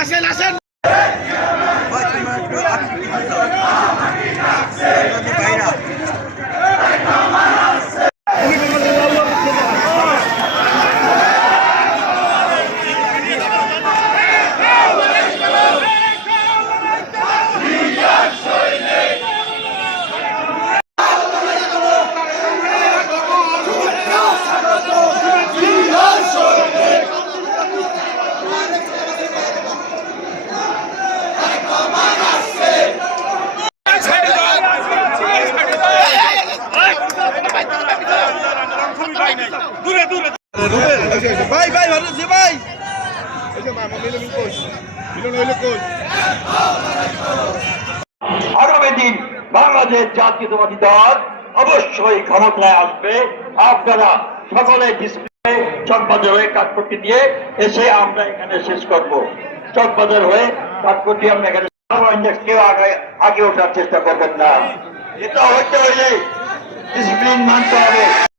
আসেন আসেন ভাই ভাই ভালো জি ভাই আগামী দিন বাংলাদেশ জাতীয়তাবাদী দল অবশ্যই ক্ষমতায় আসবে। আপনারা সকলে ডিসপ্লে চকবাজার হয়ে কাঠপট্টি দিয়ে এসে আমরা এখানে শেষ করব। চকবাজার হয়ে কাঠপট্টি আমরা এখানে কেউ আগে ওঠার চেষ্টা করবেন না। এটা হইতে হইলে ডিসিপ্লিন মানতে হবে।